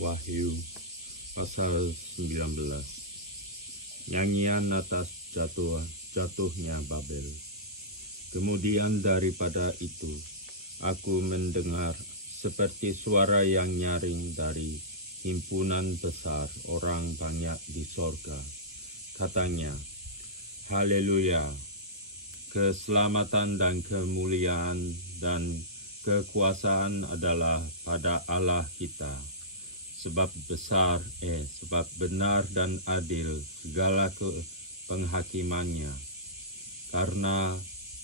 Wahyu pasal 19. Nyanyian atas jatuhnya Babel. Kemudian daripada itu, aku mendengar seperti suara yang nyaring dari himpunan besar orang banyak di sorga. Katanya, Haleluya, keselamatan dan kemuliaan dan kekuasaan adalah pada Allah kita. Sebab benar dan adil segala penghakimannya, karena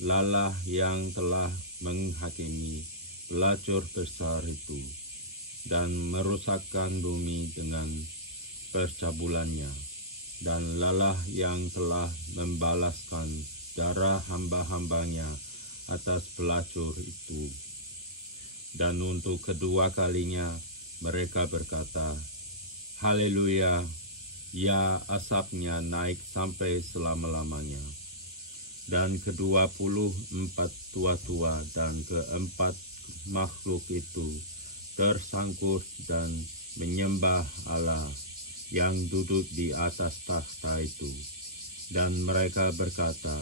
Allah yang telah menghakimi pelacur besar itu dan merusakkan bumi dengan percabulannya, dan Allah yang telah membalaskan darah hamba-hambanya atas pelacur itu. Dan untuk kedua kalinya mereka berkata, Haleluya, ya asapnya naik sampai selama-lamanya. Dan ke-24 tua-tua dan keempat makhluk itu tersangkut dan menyembah Allah yang duduk di atas takhta itu. Dan mereka berkata,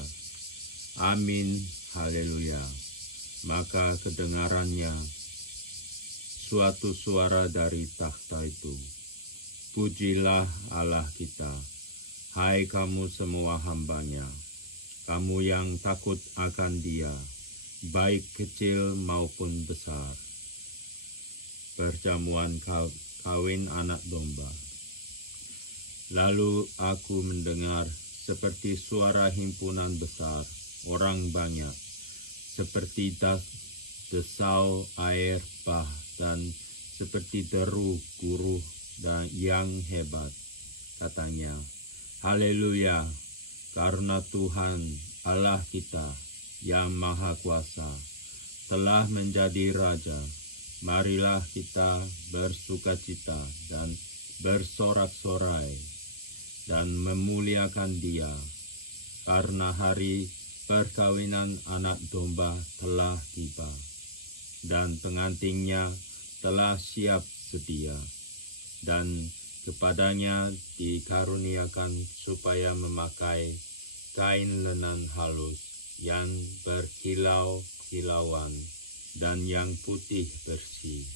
Amin, Haleluya. Maka kedengarannya suatu suara dari takhta itu, Pujilah Allah kita, hai kamu semua hambanya, kamu yang takut akan Dia, baik kecil maupun besar. Perjamuan kawin anak domba. Lalu aku mendengar seperti suara himpunan besar orang banyak, seperti desau air bah, dan seperti deru guru dan yang hebat. Katanya, Haleluya, karena Tuhan Allah kita yang Maha Kuasa telah menjadi Raja. Marilah kita bersukacita dan bersorak-sorai dan memuliakan Dia, karena hari perkawinan anak domba telah tiba, dan pengantinnya telah siap sedia, dan kepadanya dikaruniakan supaya memakai kain lenan halus yang berkilau-kilauan dan yang putih bersih.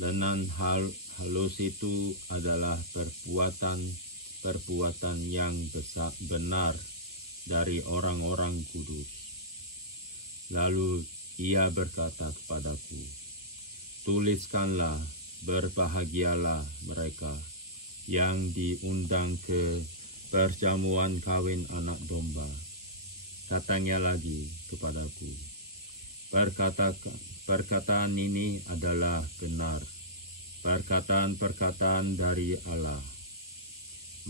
Lenan halus itu adalah perbuatan yang benar dari orang-orang kudus. Lalu Ia berkata kepadaku, Tuliskanlah, berbahagialah mereka yang diundang ke perjamuan kawin anak domba. Katanya lagi kepadaku, perkataan ini adalah benar, perkataan-perkataan dari Allah.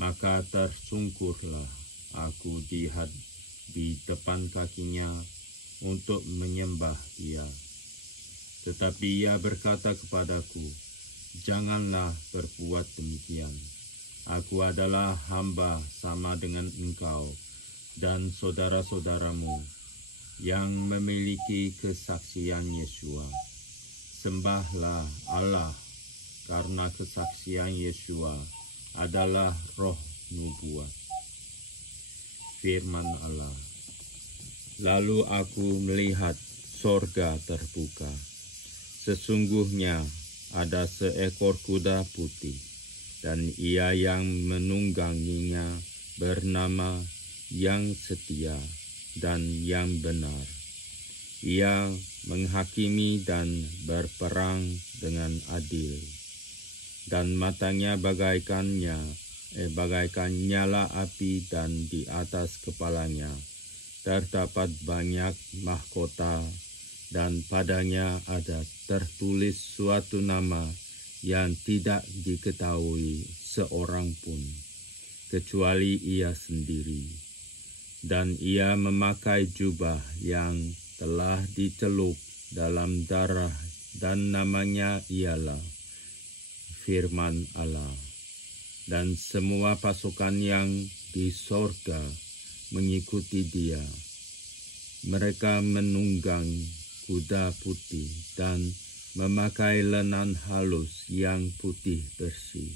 Maka tersungkurlah aku di depan kakinya untuk menyembah Dia. Tetapi Ia berkata kepadaku, Janganlah berbuat demikian. Aku adalah hamba sama dengan engkau dan saudara-saudaramu yang memiliki kesaksian Yesua. Sembahlah Allah, karena kesaksian Yesua adalah roh nubuat. Firman Allah. Lalu aku melihat sorga terbuka. Sesungguhnya ada seekor kuda putih, dan Ia yang menungganginya bernama Yang Setia dan Yang Benar. Ia menghakimi dan berperang dengan adil, dan matanya bagaikan nyala api, dan di atas kepalanya terdapat banyak mahkota, dan padanya ada tertulis suatu nama yang tidak diketahui seorang pun, kecuali Ia sendiri. Dan Ia memakai jubah yang telah dicelup dalam darah, dan namanya ialah Firman Allah. Dan semua pasukan yang di sorga mengikuti Dia. Mereka menunggang kuda putih, dan memakai lenan halus yang putih bersih,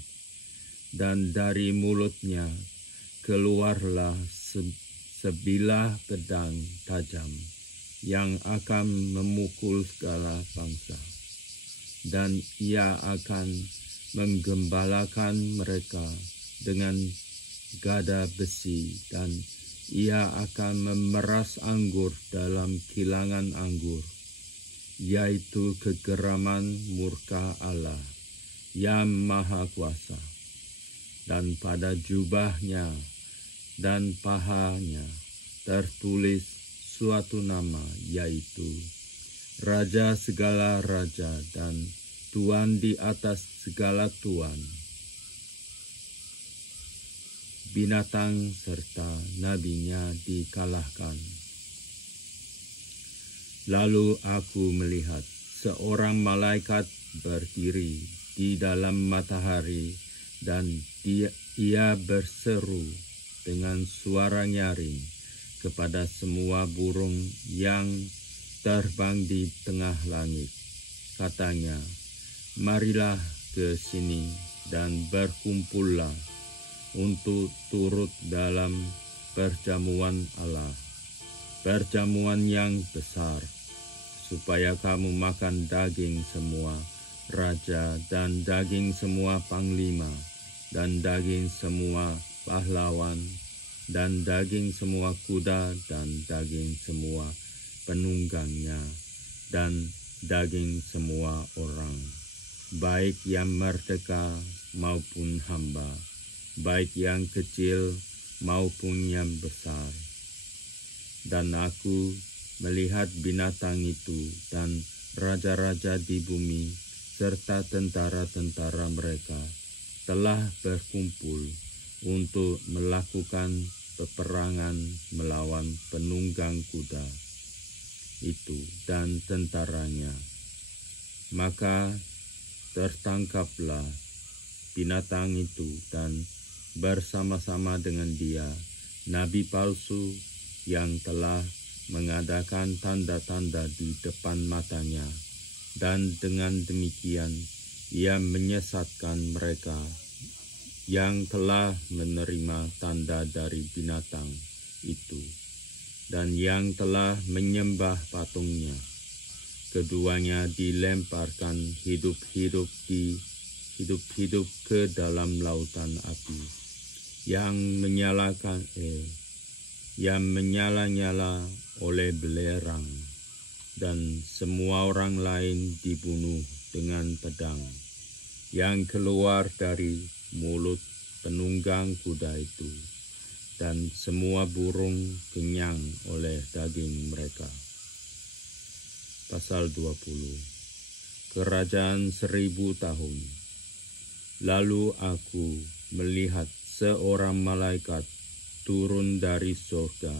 dan dari mulutnya keluarlah sebilah pedang tajam yang akan memukul segala bangsa, dan ia akan menggembalakan mereka dengan gada besi, dan ia akan memeras anggur dalam kilangan anggur, yaitu kegeraman murka Allah yang Maha Kuasa. Dan pada jubahnya dan pahanya tertulis suatu nama, yaitu Raja segala raja dan Tuan di atas segala tuan. Binatang serta nabinya dikalahkan. Lalu aku melihat seorang malaikat berdiri di dalam matahari, dan ia berseru dengan suara nyaring kepada semua burung yang terbang di tengah langit. Katanya, marilah ke sini dan berkumpullah untuk turut dalam perjamuan Allah, perjamuan yang besar, supaya kamu makan daging semua raja, dan daging semua panglima, dan daging semua pahlawan, dan daging semua kuda, dan daging semua penunggangnya, dan daging semua orang, baik yang merdeka maupun hamba, baik yang kecil maupun yang besar. Dan aku melihat binatang itu dan raja-raja di bumi serta tentara-tentara mereka telah berkumpul untuk melakukan peperangan melawan penunggang kuda itu dan tentaranya. Maka tertangkaplah binatang itu, dan bersama-sama dengan dia nabi palsu yang telah mengadakan tanda-tanda di depan matanya, dan dengan demikian ia menyesatkan mereka yang telah menerima tanda dari binatang itu dan yang telah menyembah patungnya. Keduanya dilemparkan hidup-hidup ke dalam lautan api yang menyala-nyala oleh belerang, dan semua orang lain dibunuh dengan pedang yang keluar dari mulut penunggang kuda itu, dan semua burung kenyang oleh daging mereka. Pasal 20. Kerajaan 1000 tahun. Lalu aku melihat seorang malaikat turun dari surga,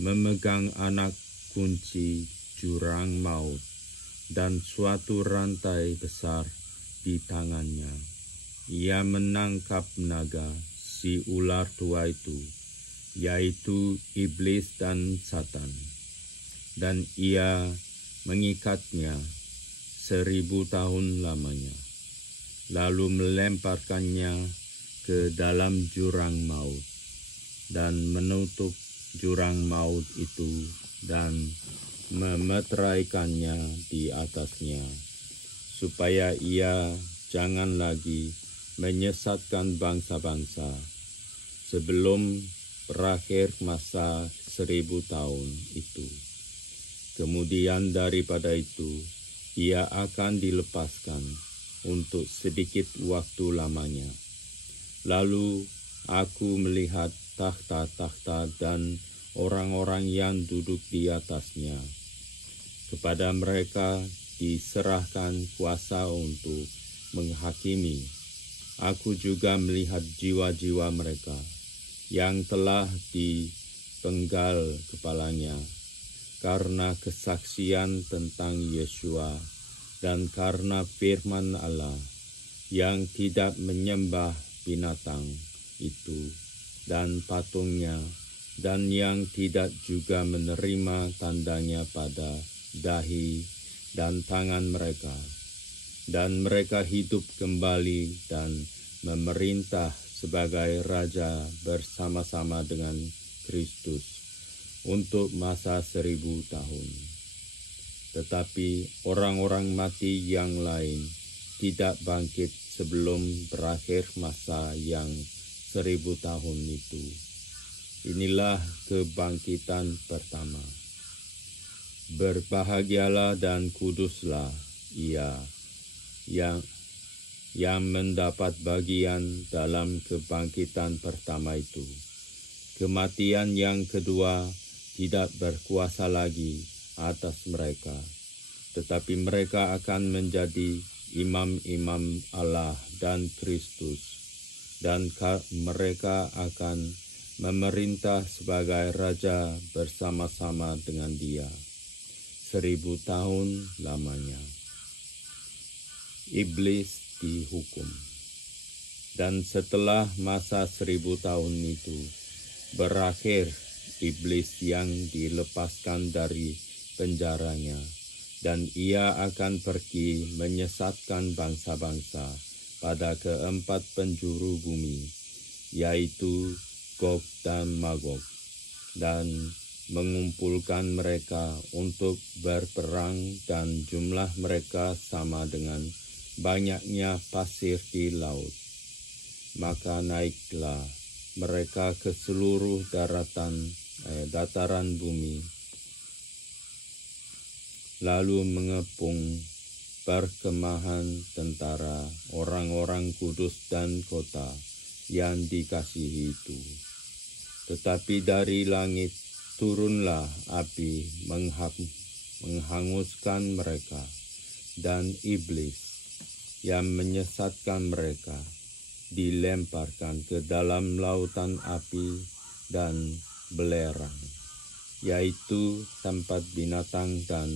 memegang anak kunci jurang maut dan suatu rantai besar di tangannya. Ia menangkap naga, si ular tua itu, yaitu iblis dan Satan, dan ia mengikatnya 1000 tahun lamanya, lalu melemparkannya ke dalam jurang maut, dan menutup jurang maut itu, dan memeteraikannya di atasnya, supaya ia jangan lagi menyesatkan bangsa-bangsa sebelum berakhir masa 1000 tahun itu. Kemudian daripada itu, ia akan dilepaskan untuk sedikit waktu lamanya. Lalu aku melihat takhta-takhta dan orang-orang yang duduk di atasnya. Kepada mereka diserahkan kuasa untuk menghakimi. Aku juga melihat jiwa-jiwa mereka yang telah dipenggal kepalanya karena kesaksian tentang Yesua dan karena firman Allah, yang tidak menyembah binatang itu dan patungnya, dan yang tidak juga menerima tandanya pada dahi dan tangan mereka, dan mereka hidup kembali dan memerintah sebagai raja bersama-sama dengan Kristus untuk masa 1000 tahun. Tetapi orang-orang mati yang lain tidak bangkit sebelum berakhir masa yang 1000 tahun itu. Inilah kebangkitan pertama. Berbahagialah dan kuduslah ia yang mendapat bagian dalam kebangkitan pertama itu. Kematian yang kedua tidak berkuasa lagi atas mereka, tetapi mereka akan menjadi imam-imam Allah dan Kristus, dan mereka akan memerintah sebagai raja bersama-sama dengan Dia 1000 tahun lamanya. Iblis dihukum, dan setelah masa 1000 tahun itu berakhir, iblis yang dilepaskan dari penjaranya, dan ia akan pergi menyesatkan bangsa-bangsa pada keempat penjuru bumi, yaitu Gog dan Magog, dan mengumpulkan mereka untuk berperang, dan jumlah mereka sama dengan banyaknya pasir di laut. Maka naiklah mereka ke seluruh dataran bumi, lalu mengepung perkemahan tentara orang-orang kudus dan kota yang dikasihi itu. Tetapi dari langit turunlah api menghanguskan mereka, dan iblis yang menyesatkan mereka dilemparkan ke dalam lautan api dan belerang, yaitu tempat binatang dan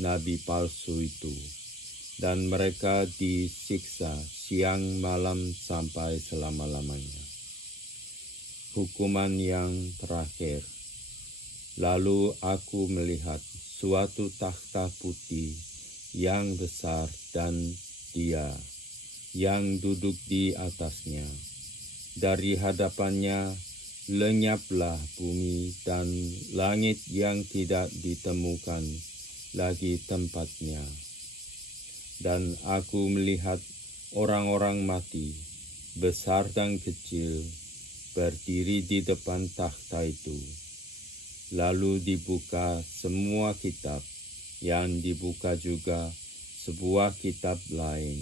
nabi palsu itu, dan mereka disiksa siang malam sampai selama-lamanya. Hukuman yang terakhir. Lalu aku melihat suatu takhta putih yang besar, dan Dia yang duduk di atasnya. Dari hadapannya lenyaplah bumi dan langit yang tidak ditemukan lagi tempatnya. Dan aku melihat orang-orang mati, besar dan kecil, berdiri di depan takhta itu. Lalu dibuka semua kitab, yang dibuka juga sebuah kitab lain,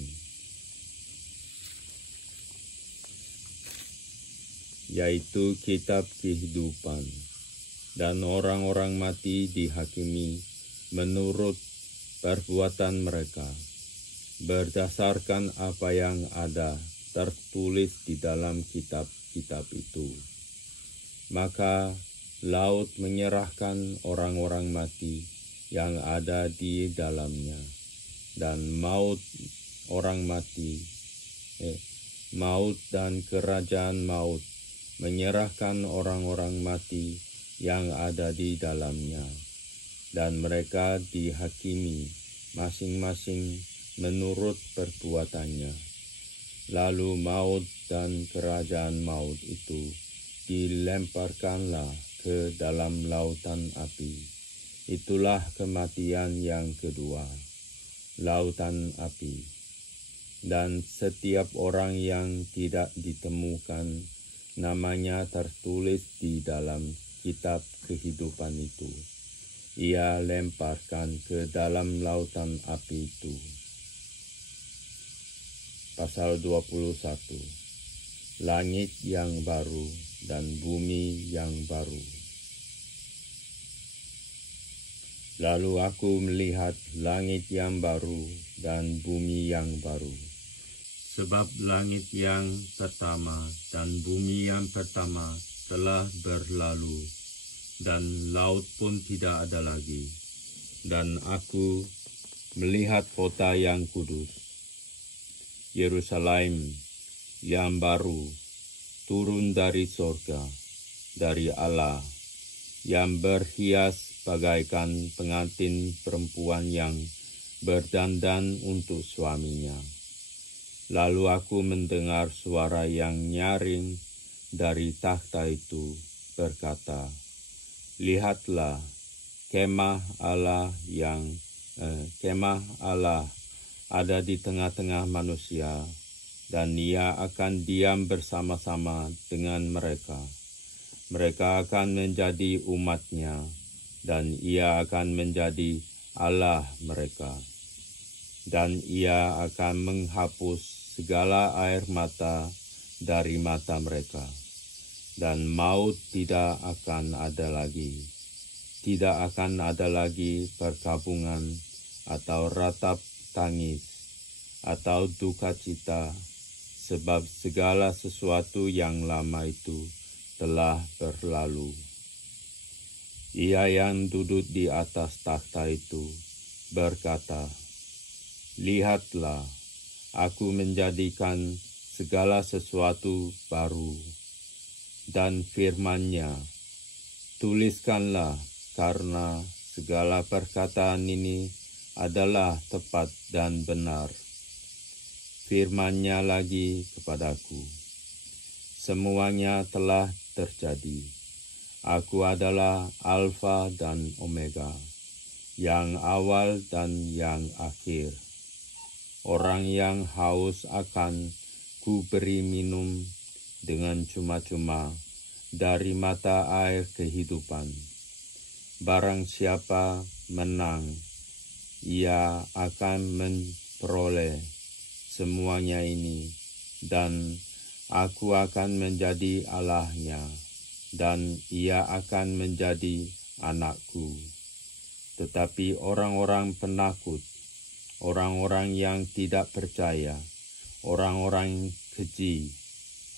yaitu kitab kehidupan, dan orang-orang mati dihakimi menurut perbuatan mereka, berdasarkan apa yang ada tertulis di dalam kitab-kitab itu. Maka laut menyerahkan orang-orang mati yang ada di dalamnya, dan maut dan kerajaan maut menyerahkan orang-orang mati yang ada di dalamnya, dan mereka dihakimi masing-masing menurut perbuatannya. Lalu maut dan kerajaan maut itu dilemparkanlah ke dalam lautan api. Itulah kematian yang kedua, lautan api. Dan setiap orang yang tidak ditemukan namanya tertulis di dalam kitab kehidupan itu, ia lemparkan ke dalam lautan api itu. Pasal 21. Langit yang baru dan bumi yang baru. Lalu aku melihat langit yang baru dan bumi yang baru. Sebab langit yang pertama dan bumi yang pertama telah berlalu, dan laut pun tidak ada lagi. Dan aku melihat kota yang kudus, Yerusalem yang baru, turun dari sorga, dari Allah, yang berhias bagaikan pengantin perempuan yang berdandan untuk suaminya. Lalu aku mendengar suara yang nyaring dari takhta itu berkata, "Lihatlah, kemah Allah ada di tengah-tengah manusia, dan Ia akan diam bersama-sama dengan mereka. Mereka akan menjadi umat-Nya, dan Ia akan menjadi Allah mereka. Dan Ia akan menghapus segala air mata dari mata mereka, dan maut tidak akan ada lagi. Tidak akan ada lagi perkabungan atau ratap tangis atau duka cita, sebab segala sesuatu yang lama itu telah berlalu." Ia yang duduk di atas takhta itu berkata, "Lihatlah, aku menjadikan segala sesuatu baru." Dan firman-Nya, "Tuliskanlah, karena segala perkataan ini adalah tepat dan benar." Firman-Nya lagi kepadaku, "Semuanya telah terjadi. Aku adalah Alfa dan Omega, yang awal dan yang akhir. Orang yang haus akan kuberi minum dengan cuma-cuma dari mata air kehidupan. Barang siapa menang, ia akan memperoleh semuanya ini, dan aku akan menjadi Allahnya, dan ia akan menjadi anakku. Tetapi orang-orang penakut, orang-orang yang tidak percaya, orang-orang keji,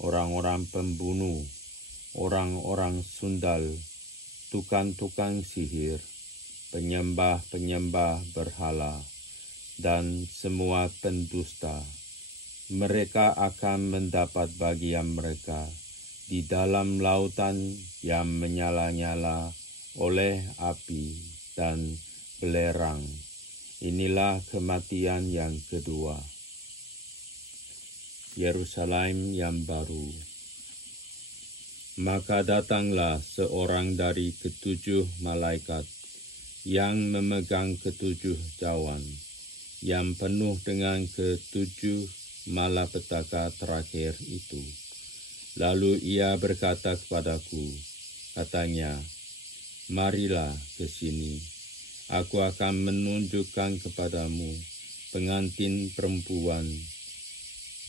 orang-orang pembunuh, orang-orang sundal, tukang-tukang sihir, penyembah-penyembah berhala, dan semua pendusta, mereka akan mendapat bagian mereka di dalam lautan yang menyala-nyala oleh api dan belerang. Inilah kematian yang kedua." Yerusalem yang baru. Maka datanglah seorang dari ketujuh malaikat yang memegang ketujuh cawan, yang penuh dengan ketujuh malapetaka terakhir itu. Lalu ia berkata kepadaku, katanya, "Marilah ke sini, aku akan menunjukkan kepadamu pengantin perempuan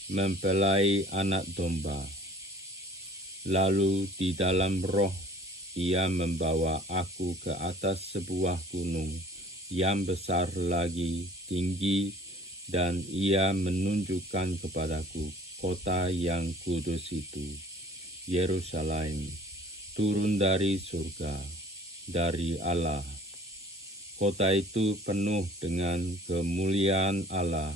mempelai anak domba." Lalu di dalam roh ia membawa aku ke atas sebuah gunung yang besar lagi tinggi, dan ia menunjukkan kepadaku kota yang kudus itu, Yerusalem, turun dari surga, dari Allah. Kota itu penuh dengan kemuliaan Allah,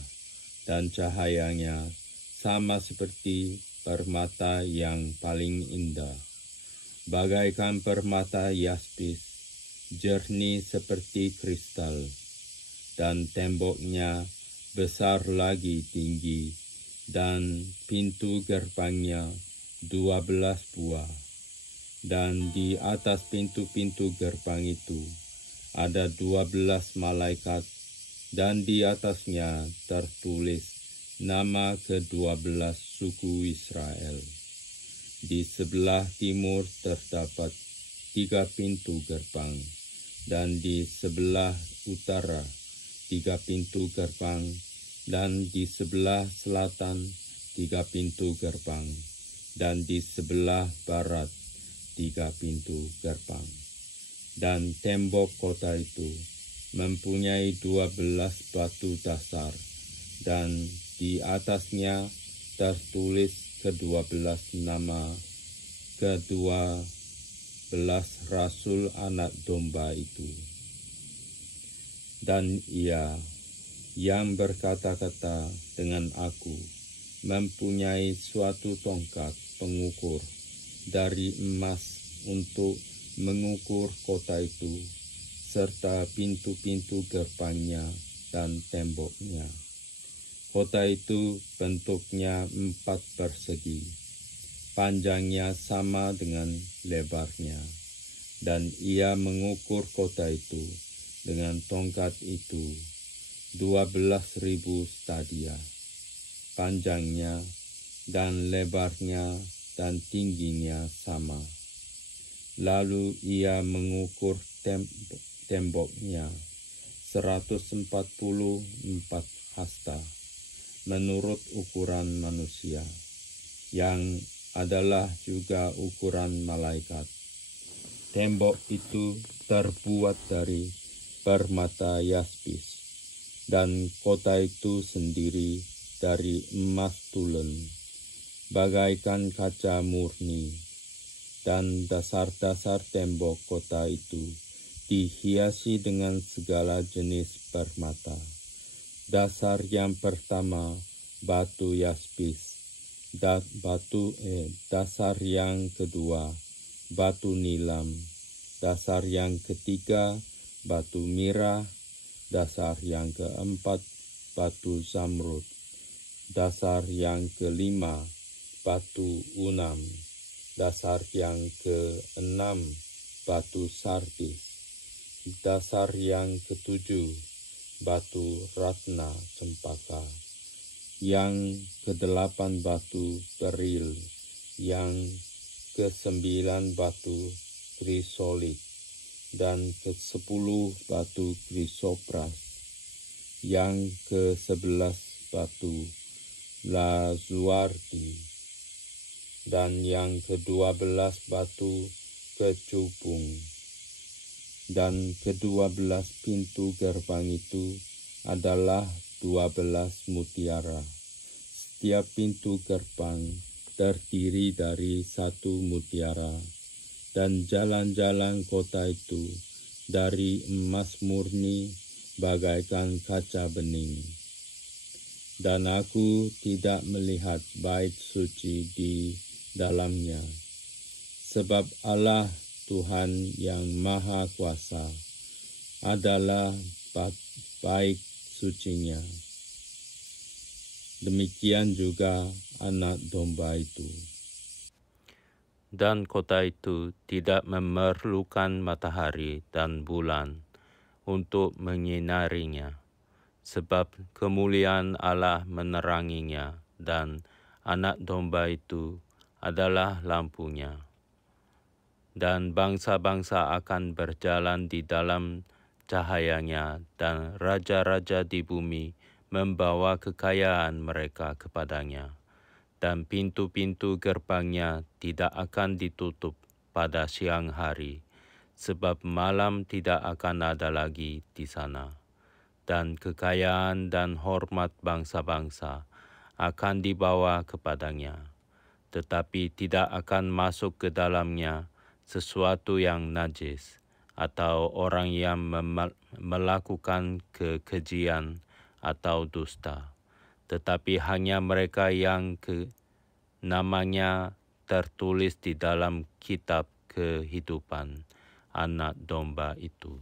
dan cahayanya sama seperti permata yang paling indah, bagaikan permata yaspis, jernih seperti kristal, dan temboknya besar lagi tinggi, dan pintu gerbangnya 12 buah. Dan di atas pintu-pintu gerbang itu ada 12 malaikat, dan di atasnya tertulis nama ke-12 suku Israel. Di sebelah timur terdapat 3 pintu gerbang, dan di sebelah utara 3 pintu gerbang, dan di sebelah selatan 3 pintu gerbang, dan di sebelah barat 3 pintu gerbang. Dan tembok kota itu mempunyai 12 batu dasar, dan di atasnya tertulis ke-12 nama ke-12 rasul anak domba itu. Dan ia yang berkata-kata dengan aku mempunyai suatu tongkat pengukur dari emas untuk mengukur kota itu serta pintu-pintu gerbangnya dan temboknya. Kota itu bentuknya 4 persegi, panjangnya sama dengan lebarnya, dan ia mengukur kota itu dengan tongkat itu 12.000 stadia. Panjangnya dan lebarnya dan tingginya sama. Lalu ia mengukur temboknya 144 hasta menurut ukuran manusia, yang adalah juga ukuran malaikat. Tembok itu terbuat dari permata yaspis, dan kota itu sendiri dari emas tulen, bagaikan kaca murni, dan dasar-dasar tembok kota itu dihiasi dengan segala jenis permata. Dasar yang pertama batu yaspis, dasar yang kedua batu nilam, dasar yang ketiga batu mirah, dasar yang keempat batu zamrud, dasar yang kelima batu unam, dasar yang keenam batu sardis, dasar yang ketujuh batu ratna cempaka, yang kedelapan batu beril, yang ke-9 batu krisolit, dan ke-10 batu krisopras, yang ke-11 batu lazuardi, dan yang ke-12 batu kecubung. Dan ke-12 pintu gerbang itu adalah 12 mutiara. Setiap pintu gerbang terdiri dari 1 mutiara, dan jalan-jalan kota itu dari emas murni bagaikan kaca bening. Dan aku tidak melihat bait suci di dalamnya, sebab Allah Tuhan yang Maha Kuasa adalah bait sucinya. Demikian juga anak domba itu. Dan kota itu tidak memerlukan matahari dan bulan untuk menyinarinya, sebab kemuliaan Allah meneranginya, dan anak domba itu adalah lampunya. Dan bangsa-bangsa akan berjalan di dalam cahayanya, dan raja-raja di bumi membawa kekayaan mereka kepadanya. Dan pintu-pintu gerbangnya tidak akan ditutup pada siang hari, sebab malam tidak akan ada lagi di sana. Dan kekayaan dan hormat bangsa-bangsa akan dibawa kepadanya, tetapi tidak akan masuk ke dalamnya sesuatu yang najis, atau orang yang melakukan kekejian atau dusta, tetapi hanya mereka yang namanya tertulis di dalam kitab kehidupan anak domba itu.